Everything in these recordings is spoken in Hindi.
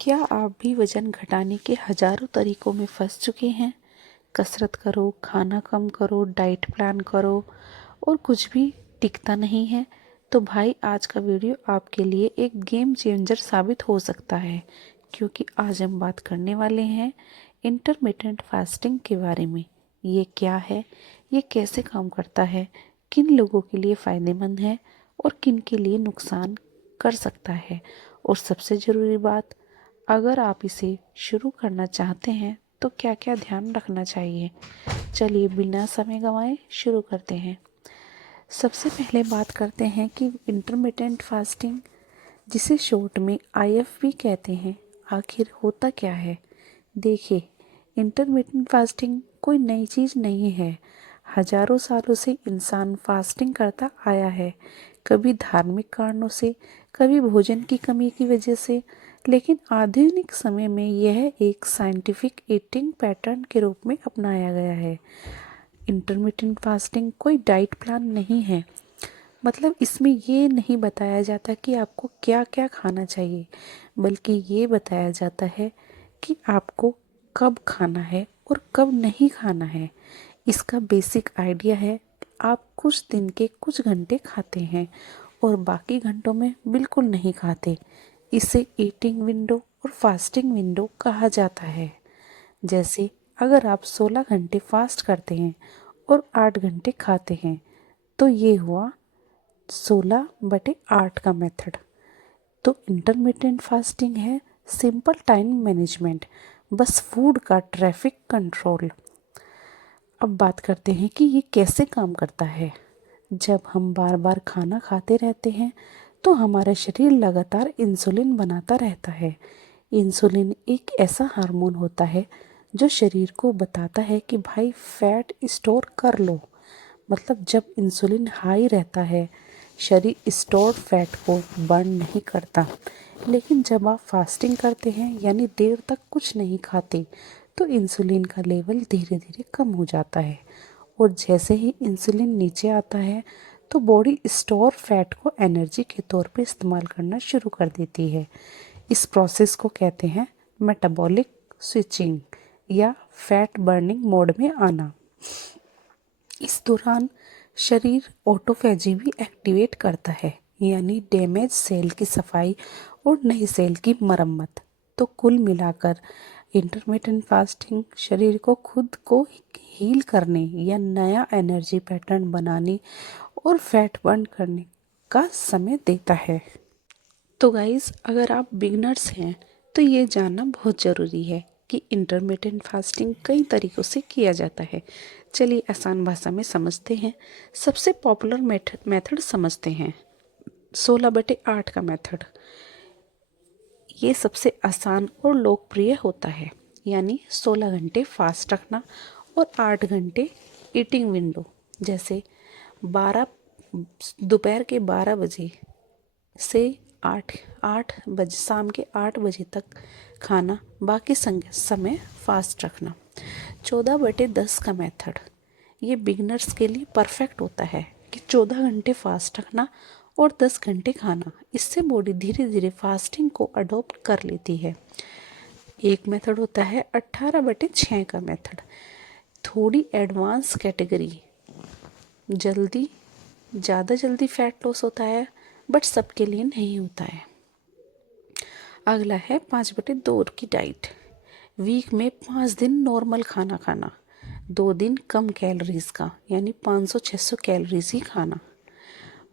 क्या आप भी वज़न घटाने के हज़ारों तरीकों में फँस चुके हैं? कसरत करो, खाना कम करो, डाइट प्लान करो और कुछ भी टिकता नहीं है? तो भाई आज का वीडियो आपके लिए एक गेम चेंजर साबित हो सकता है, क्योंकि आज हम बात करने वाले हैं इंटरमिटेंट फास्टिंग के बारे में। ये क्या है? ये कैसे काम करता है? किन लोगों के लिए फ़ायदेमंद है और किन के लिए नुकसान कर सकता है? और सबसे ज़रूरी बात, अगर आप इसे शुरू करना चाहते हैं तो क्या क्या ध्यान रखना चाहिए। चलिए बिना समय गंवाए शुरू करते हैं। सबसे पहले बात करते हैं कि इंटरमिटेंट फास्टिंग, जिसे शॉर्ट में आईएफ भी कहते हैं, आखिर होता क्या है। देखिए, इंटरमिटेंट फास्टिंग कोई नई चीज़ नहीं है। हजारों सालों से इंसान फास्टिंग करता आया है, कभी धार्मिक कारणों से, कभी भोजन की कमी की वजह से, लेकिन आधुनिक समय में यह एक साइंटिफिक ईटिंग पैटर्न के रूप में अपनाया गया है। इंटरमिटेंट फास्टिंग कोई डाइट प्लान नहीं है। मतलब इसमें ये नहीं बताया जाता कि आपको क्या क्या खाना चाहिए, बल्कि ये बताया जाता है कि आपको कब खाना है और कब नहीं खाना है। इसका बेसिक आइडिया है, आप कुछ दिन के कुछ घंटे खाते हैं और बाकी घंटों में बिल्कुल नहीं खाते। इसे ईटिंग विंडो और फास्टिंग विंडो कहा जाता है। जैसे अगर आप 16 घंटे फास्ट करते हैं और 8 घंटे खाते हैं तो ये हुआ 16/8 का मेथड। तो इंटरमिटेंट फास्टिंग है सिंपल टाइम मैनेजमेंट, बस फूड का ट्रैफिक कंट्रोल। अब बात करते हैं कि ये कैसे काम करता है। जब हम बार बार खाना खाते रहते हैं तो हमारा शरीर लगातार इंसुलिन बनाता रहता है। इंसुलिन एक ऐसा हार्मोन होता है जो शरीर को बताता है कि भाई फैट स्टोर कर लो। मतलब जब इंसुलिन हाई रहता है, शरीर स्टोर्ड फैट को बर्न नहीं करता। लेकिन जब आप फास्टिंग करते हैं यानी देर तक कुछ नहीं खाते, तो इंसुलिन का लेवल धीरे धीरे कम हो जाता है और जैसे ही इंसुलिन नीचे आता है तो बॉडी स्टोर फैट को एनर्जी के तौर पे इस्तेमाल करना शुरू कर देती है। इस प्रोसेस को कहते हैं मेटाबॉलिक स्विचिंग या फैट बर्निंग मोड में आना। इस दौरान शरीर ऑटोफेजी भी एक्टिवेट करता है, यानी डैमेज सेल की सफाई और नई सेल की मरम्मत। तो कुल मिलाकर इंटरमिटेंट फास्टिंग शरीर को खुद को हील करने या नया एनर्जी पैटर्न बनाने और फैट बर्न करने का समय देता है। तो गाइस, अगर आप बिगनर्स हैं तो ये जानना बहुत ज़रूरी है कि इंटरमिटेंट फास्टिंग कई तरीक़ों से किया जाता है। चलिए आसान भाषा में समझते हैं। सबसे पॉपुलर मेथड समझते हैं, 16/8 का मेथड। ये सबसे आसान और लोकप्रिय होता है, यानी 16 घंटे फास्ट रखना और 8 घंटे ईटिंग विंडो। जैसे 12 दोपहर के 12 बजे से 8 बजे, शाम के 8 बजे तक खाना, बाकी समय फास्ट रखना। 14/10 का मेथड, ये बिगनर्स के लिए परफेक्ट होता है कि 14 घंटे फास्ट रखना और 10 घंटे खाना। इससे बॉडी धीरे धीरे फास्टिंग को अडॉप्ट कर लेती है। एक मेथड होता है 18/6 का मेथड, थोड़ी एडवांस कैटेगरी। ज़्यादा जल्दी फैट लॉस होता है, बट सबके लिए नहीं होता है। अगला है 5/2 की डाइट। वीक में 5 दिन नॉर्मल खाना खाना, 2 दिन कम कैलोरीज का, यानी 500-600 कैलोरीज ही खाना।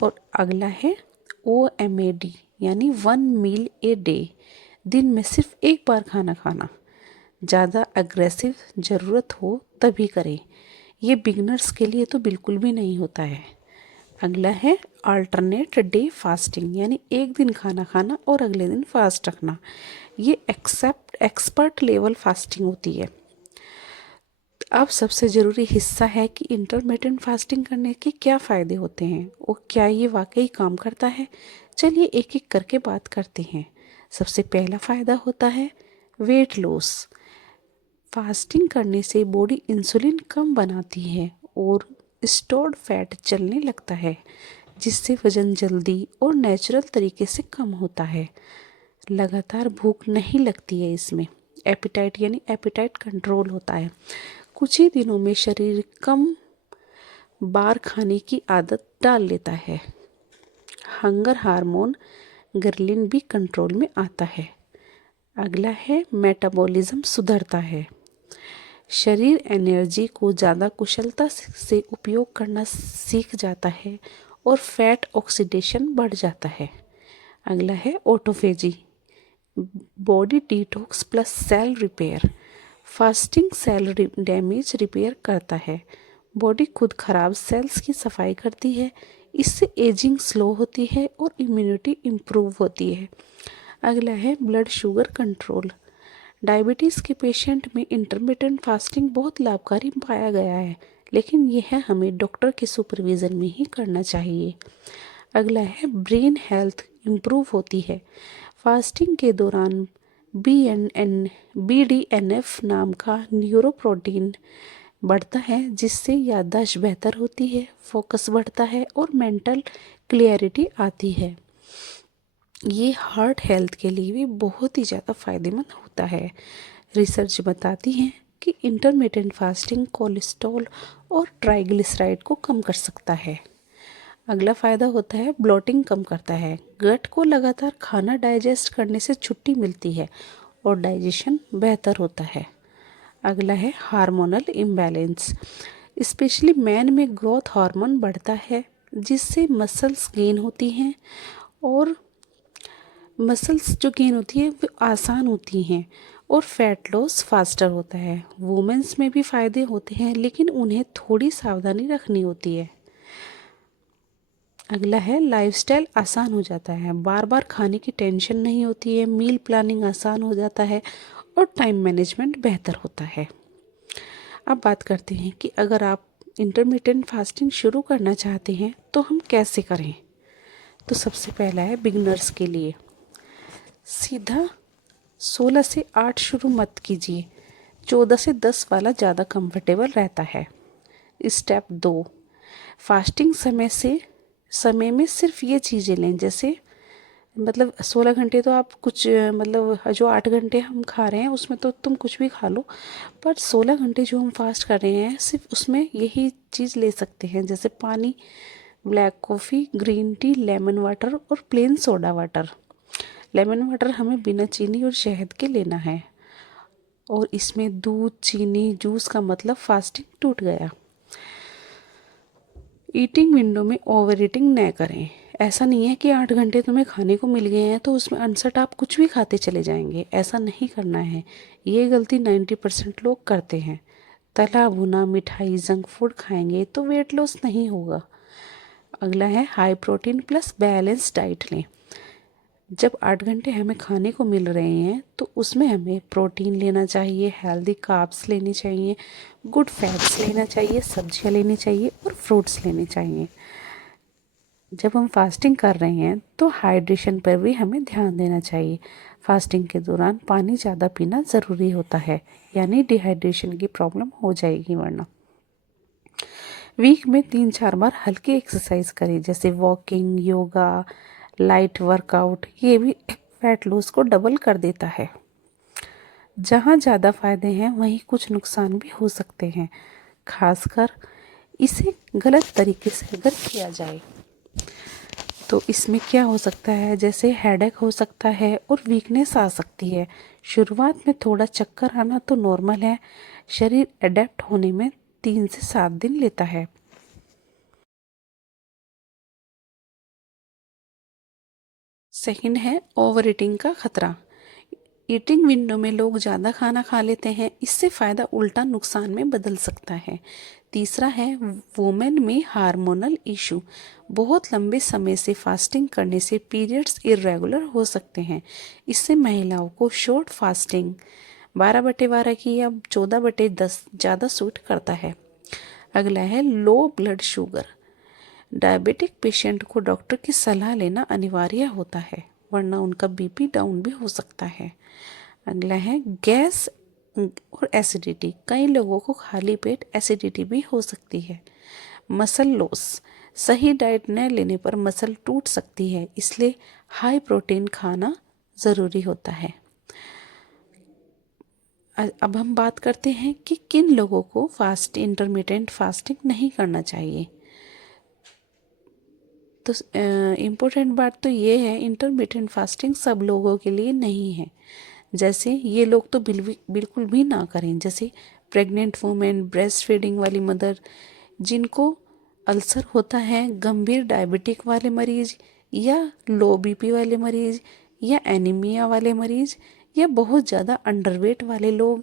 और अगला है OMAD, यानी 1 मील ए डे, दिन में सिर्फ एक बार खाना खाना। ज़्यादा अग्रेसिव ज़रूरत हो तभी करें, ये बिगनर्स के लिए तो बिल्कुल भी नहीं होता है। अगला है अल्टरनेट डे फास्टिंग, यानी एक दिन खाना खाना और अगले दिन फास्ट रखना। ये एक्सपर्ट लेवल फास्टिंग होती है। अब सबसे ज़रूरी हिस्सा है कि इंटरमिटेंट फास्टिंग करने के क्या फ़ायदे होते हैं और क्या ये वाकई काम करता है। चलिए एक एक करके बात करते हैं। सबसे पहला फ़ायदा होता है वेट लॉस। फास्टिंग करने से बॉडी इंसुलिन कम बनाती है और स्टोर्ड फैट जलने लगता है, जिससे वज़न जल्दी और नेचुरल तरीके से कम होता है। लगातार भूख नहीं लगती है इसमें। एपिटाइट यानी एपिटाइट कंट्रोल होता है। कुछ ही दिनों में शरीर कम बार खाने की आदत डाल लेता है। हंगर हार्मोन ग्रेलिन भी कंट्रोल में आता है। अगला है मेटाबॉलिज्म सुधरता है। शरीर एनर्जी को ज़्यादा कुशलता से उपयोग करना सीख जाता है और फैट ऑक्सीडेशन बढ़ जाता है। अगला है autophagy, body detox plus cell repair. Fasting cell damage repair करता है। बॉडी खुद खराब सेल्स की सफाई करती है। इससे एजिंग स्लो होती है और इम्यूनिटी इम्प्रूव होती है। अगला है ब्लड शुगर कंट्रोल। डायबिटीज़ के पेशेंट में इंटरमिटेंट फास्टिंग बहुत लाभकारी पाया गया है, लेकिन यह हमें डॉक्टर के सुपरविज़न में ही करना चाहिए। अगला है ब्रेन हेल्थ इम्प्रूव होती है। फास्टिंग के दौरान BDNF नाम का न्यूरोप्रोटीन बढ़ता है, जिससे याददाश्त बेहतर होती है, फोकस बढ़ता है और मेंटल क्लियरिटी आती है। ये हार्ट हेल्थ के लिए भी बहुत ही ज़्यादा फायदेमंद होता है। रिसर्च बताती है कि इंटरमिटेंट फास्टिंग कोलेस्ट्रॉल और ट्राइग्लिसराइड को कम कर सकता है। अगला फ़ायदा होता है ब्लोटिंग कम करता है। गट को लगातार खाना डाइजेस्ट करने से छुट्टी मिलती है और डाइजेशन बेहतर होता है। अगला है हार्मोनल इम्बैलेंस। स्पेशली मैन में ग्रोथ हार्मोन बढ़ता है, जिससे मसल्स गेन होती हैं और मसल्स जो गेन होती है वो आसान होती हैं और फैट लॉस फास्टर होता है। वुमेंस में भी फ़ायदे होते हैं, लेकिन उन्हें थोड़ी सावधानी रखनी होती है। अगला है लाइफस्टाइल आसान हो जाता है। बार बार खाने की टेंशन नहीं होती है। मील प्लानिंग आसान हो जाता है और टाइम मैनेजमेंट बेहतर होता है। अब बात करते हैं कि अगर आप इंटरमिटेंट फास्टिंग शुरू करना चाहते हैं तो हम कैसे करें। तो सबसे पहला है बिगनर्स के लिए, सीधा 16 से 8 शुरू मत कीजिए। 14 से 10 वाला ज़्यादा कंफर्टेबल रहता है। स्टेप 2, फास्टिंग समय में सिर्फ ये चीज़ें लें, जैसे मतलब 16 घंटे तो आप कुछ मतलब जो 8 घंटे हम खा रहे हैं उसमें तो तुम कुछ भी खा लो, पर 16 घंटे जो हम फास्ट कर रहे हैं सिर्फ उसमें यही चीज़ ले सकते हैं, जैसे पानी, black coffee, green tea, lemon water और plain soda water. Lemon water हमें बिना चीनी और शहद के लेना है और इसमें दूध, चीनी, जूस का मतलब फास्टिंग टूट गया। ईटिंग विंडो में ओवर ईटिंग न करें। ऐसा नहीं है कि 8 घंटे तुम्हें खाने को मिल गए हैं तो उसमें अनसट आप कुछ भी खाते चले जाएंगे, ऐसा नहीं करना है। ये गलती 90% लोग करते हैं। तला भुना, मिठाई, जंक फूड खाएंगे तो वेट लॉस नहीं होगा। अगला है high protein plus balance diet लें। जब 8 घंटे हमें खाने को मिल रहे हैं तो उसमें हमें प्रोटीन लेना चाहिए, हेल्दी कार्ब्स लेने चाहिए, गुड फैट्स लेना चाहिए, सब्जियां लेनी चाहिए और फ्रूट्स लेने चाहिए। जब हम फास्टिंग कर रहे हैं तो हाइड्रेशन पर भी हमें ध्यान देना चाहिए। फास्टिंग के दौरान पानी ज़्यादा पीना ज़रूरी होता है, यानी डिहाइड्रेशन की प्रॉब्लम हो जाएगी वरना। वीक में 3-4 बार हल्की एक्सरसाइज करें, जैसे वॉकिंग, योगा, लाइट वर्कआउट। ये भी फैट लॉस को डबल कर देता है। जहाँ ज़्यादा फायदे हैं वहीं कुछ नुकसान भी हो सकते हैं, खासकर इसे गलत तरीके से अगर किया जाए तो इसमें क्या हो सकता है, जैसे हेडेक हो सकता है और वीकनेस आ सकती है। शुरुआत में थोड़ा चक्कर आना तो नॉर्मल है। शरीर अडेप्ट होने में 3 से 7 दिन लेता है। सेकंड है ओवर ईटिंग का खतरा। ईटिंग विंडो में लोग ज़्यादा खाना खा लेते हैं, इससे फ़ायदा उल्टा नुकसान में बदल सकता है। तीसरा है वुमेन में हार्मोनल इशू। बहुत लंबे समय से फास्टिंग करने से पीरियड्स इरेगुलर हो सकते हैं। इससे महिलाओं को शॉर्ट फास्टिंग 12/12 की या 14/10 ज़्यादा सूट करता है। अगला है low blood sugar. Diabetic patient को डॉक्टर की सलाह लेना अनिवार्य होता है, वरना उनका बीपी डाउन भी हो सकता है। अगला है गैस और एसिडिटी। कई लोगों को खाली पेट एसिडिटी भी हो सकती है। Muscle loss. सही डाइट न लेने पर मसल टूट सकती है, इसलिए हाई प्रोटीन खाना ज़रूरी होता है। अब हम बात करते हैं कि किन लोगों को इंटरमिटेंट फास्टिंग नहीं करना चाहिए। तो इम्पोर्टेंट बात तो ये है, इंटरमिटेंट फास्टिंग सब लोगों के लिए नहीं है। जैसे ये लोग तो बिल्कुल भी ना करें, जैसे प्रेग्नेंट वुमेन, ब्रेस्ट फीडिंग वाली मदर, जिनको अल्सर होता है, गंभीर डायबिटिक वाले मरीज, या लो बीपी वाले मरीज, या एनीमिया वाले मरीज, या बहुत ज़्यादा अंडरवेट वाले लोग,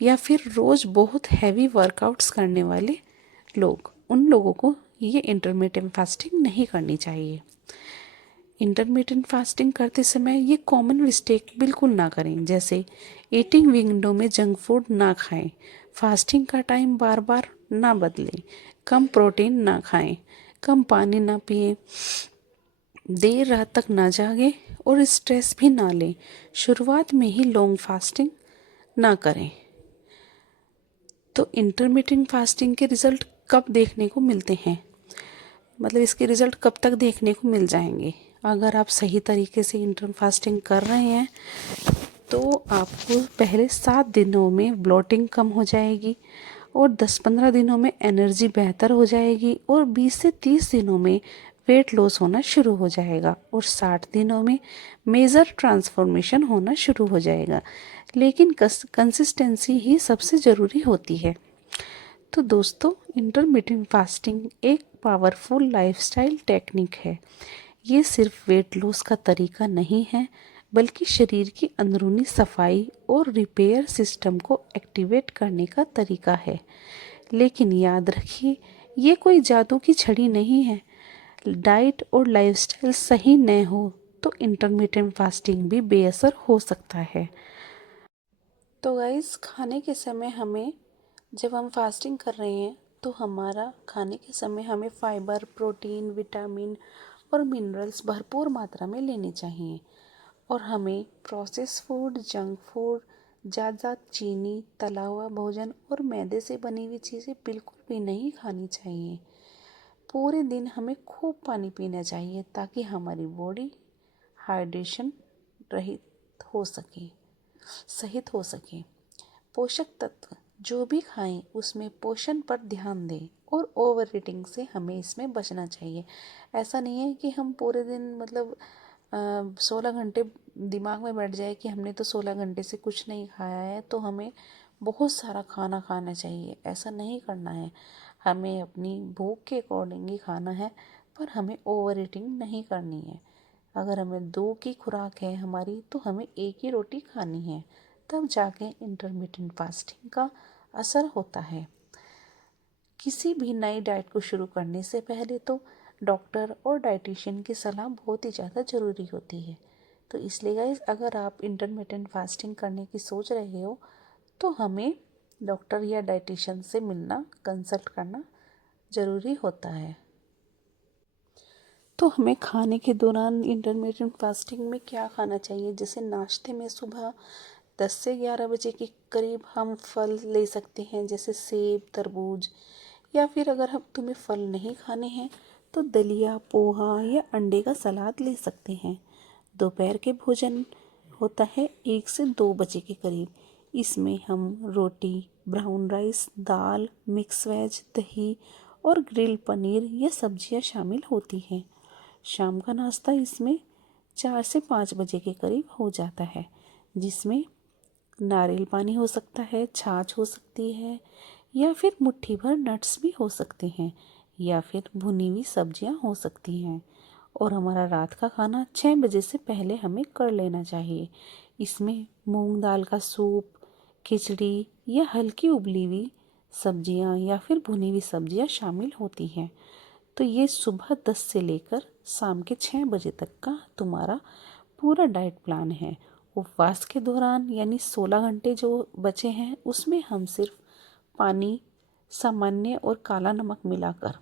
या फिर रोज़ बहुत हैवी वर्कआउट्स करने वाले लोग, उन लोगों को ये इंटरमिटेंट फास्टिंग नहीं करनी चाहिए। इंटरमिटेंट फास्टिंग करते समय ये कॉमन मिस्टेक बिल्कुल ना करें, जैसे ईटिंग विंडो में जंक फूड ना खाएं, फास्टिंग का टाइम बार बार ना बदलें, कम प्रोटीन ना खाएं, कम पानी ना पिएं, देर रात तक ना जागें और स्ट्रेस भी ना लें, शुरुआत में ही लॉन्ग फास्टिंग ना करें। तो इंटरमिटेंट फास्टिंग के रिजल्ट कब देखने को मिलते हैं, मतलब इसके रिजल्ट कब तक देखने को मिल जाएंगे? अगर आप सही तरीके से इंटरमिटेंट फास्टिंग कर रहे हैं तो आपको पहले 7 दिनों में ब्लोटिंग कम हो जाएगी, और 10-15 दिनों में एनर्जी बेहतर हो जाएगी, और 20 से 30 दिनों में वेट लॉस होना शुरू हो जाएगा, और 60 दिनों में मेजर ट्रांसफॉर्मेशन होना शुरू हो जाएगा। लेकिन कंसिस्टेंसी ही सबसे ज़रूरी होती है। तो दोस्तों, इंटरमिटेंट फास्टिंग एक पावरफुल लाइफस्टाइल टेक्निक है। ये सिर्फ वेट लॉस का तरीका नहीं है, बल्कि शरीर की अंदरूनी सफाई और रिपेयर सिस्टम को एक्टिवेट करने का तरीका है। लेकिन याद रखिए, ये कोई जादू की छड़ी नहीं है। डाइट और लाइफस्टाइल सही न हो तो इंटरमिटेंट फास्टिंग भी बेअसर हो सकता है। तो गाइस, खाने के समय हमें, जब हम फास्टिंग कर रहे हैं तो हमारा खाने के समय हमें फाइबर, प्रोटीन, विटामिन और मिनरल्स भरपूर मात्रा में लेने चाहिए, और हमें प्रोसेस फूड, जंक फूड, ज़्यादा चीनी, तला हुआ भोजन और मैदे से बनी हुई चीज़ें बिल्कुल भी नहीं खानी चाहिए। पूरे दिन हमें खूब पानी पीना चाहिए ताकि हमारी बॉडी हाइड्रेशन रहित हो सके, सहित हो सके। पोषक तत्व जो भी खाएं उसमें पोषण पर ध्यान दें, और ओवर ईटिंग से हमें इसमें बचना चाहिए। ऐसा नहीं है कि हम पूरे दिन, मतलब 16 घंटे दिमाग में बैठ जाए कि हमने तो 16 घंटे से कुछ नहीं खाया है तो हमें बहुत सारा खाना खाना चाहिए। ऐसा नहीं करना है, हमें अपनी भूख के अकॉर्डिंग ही खाना है, पर हमें ओवर ईटिंग नहीं करनी है। अगर हमें 2 की खुराक है हमारी तो हमें 1 ही रोटी खानी है, तब जाके इंटरमिटेंट फास्टिंग का असर होता है। किसी भी नई डाइट को शुरू करने से पहले तो डॉक्टर और डाइटिशियन की सलाह बहुत ही ज़्यादा ज़रूरी होती है। तो इसलिए गाइस, अगर आप इंटरमिटेंट फास्टिंग करने की सोच रहे हो तो हमें डॉक्टर या डाइटिशियन से मिलना, कंसल्ट करना ज़रूरी होता है। तो हमें खाने के दौरान इंटरमिटेंट फास्टिंग में क्या खाना चाहिए? जैसे नाश्ते में सुबह 10 से 11 बजे के करीब हम फल ले सकते हैं, जैसे सेब, तरबूज, या फिर अगर हम तुम्हें फल नहीं खाने हैं तो दलिया, पोहा या अंडे का सलाद ले सकते हैं। दोपहर के भोजन होता है 1 से 2 बजे के करीब। इसमें हम रोटी, ब्राउन राइस, दाल, मिक्स वेज, दही और ग्रिल पनीर या सब्जियां शामिल होती हैं। शाम का नाश्ता इसमें 4 से 5 बजे के करीब हो जाता है, जिसमें नारियल पानी हो सकता है, छाछ हो सकती है, या फिर मुट्ठी भर नट्स भी हो सकते हैं, या फिर भुनी हुई सब्जियां हो सकती हैं। और हमारा रात का खाना 6 बजे से पहले हमें कर लेना चाहिए। इसमें मूंग दाल का सूप, खिचड़ी या हल्की उबली हुई सब्जियां या फिर भुनी हुई सब्जियां शामिल होती हैं। तो ये सुबह 10 से लेकर शाम के 6 बजे तक का तुम्हारा पूरा डाइट प्लान है। उपवास के दौरान यानी 16 घंटे जो बचे हैं उसमें हम सिर्फ पानी, सामान्य और काला नमक मिलाकर,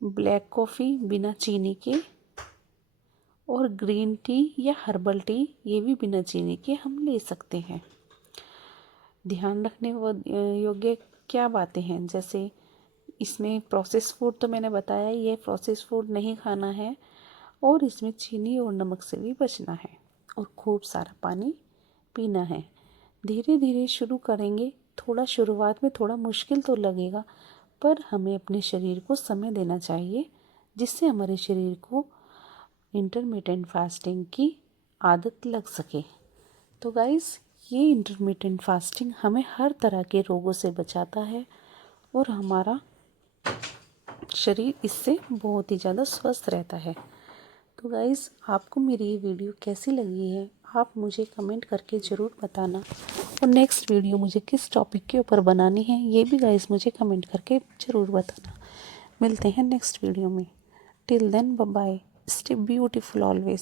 ब्लैक कॉफ़ी बिना चीनी के, और ग्रीन टी या हर्बल टी ये भी बिना चीनी के हम ले सकते हैं। ध्यान रखने योग्य क्या बातें हैं, जैसे इसमें प्रोसेस फूड तो मैंने बताया, ये प्रोसेस फूड नहीं खाना है, और इसमें चीनी और नमक से भी बचना है और खूब सारा पानी पीना है। धीरे धीरे शुरू करेंगे। थोड़ा शुरुआत में थोड़ा मुश्किल तो लगेगा, पर हमें अपने शरीर को समय देना चाहिए, जिससे हमारे शरीर को इंटरमिटेंट फास्टिंग की आदत लग सके। तो गाइस, ये इंटरमिटेंट फास्टिंग हमें हर तरह के रोगों से बचाता है और हमारा शरीर इससे बहुत ही ज़्यादा स्वस्थ रहता है। तो गाइस, आपको मेरी ये वीडियो कैसी लगी है आप मुझे कमेंट करके ज़रूर बताना, और नेक्स्ट वीडियो मुझे किस टॉपिक के ऊपर बनानी है ये भी गाइस मुझे कमेंट करके ज़रूर बताना। मिलते हैं नेक्स्ट वीडियो में। Till then bye bye, stay beautiful always.